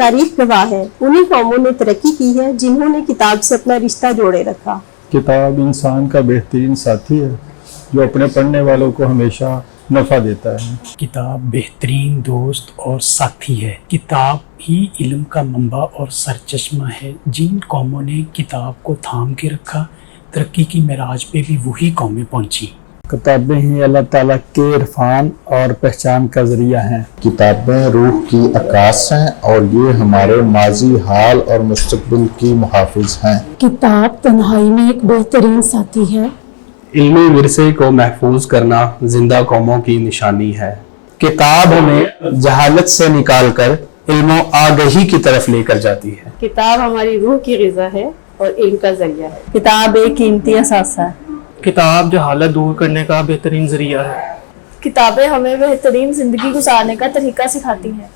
तारीख गवाह है, उन्हीं कौमों ने तरक्की की है जिन्होंने किताब से अपना रिश्ता जोड़े रखा। किताब इंसान का बेहतरीन साथी है जो अपने पढ़ने वालों को हमेशा नफ़ा देता है। किताब बेहतरीन दोस्त और साथी है। किताब ही इल्म का मंबा और सरचश्मा है। जिन कौमों ने किताब को थाम के रखा, तरक्की की मेराज पे भी वही कौमें पहुंची। किताबें ही अल्लाह ताला के इरफान और पहचान का ज़रिया हैं। किताबें रूह की अक्कास हैं और ये हमारे माजी, हाल और मुस्तकबिल की मुहाफिज हैं। किताब तन्हाई में एक बेहतरीन साथी है। इल्मी विरसे को महफूज करना जिंदा कौमों की निशानी है। किताब हमें जहालत से निकालकर इल्म आगही की तरफ लेकर जाती है। किताब हमारी रूह की ग़िज़ा है और इल्म का ज़रिया है। किताब एक कीमती असासा है। किताब जहालत दूर करने का बेहतरीन ज़रिया है। किताबें हमें बेहतरीन ज़िंदगी गुजारने का तरीका सिखाती हैं।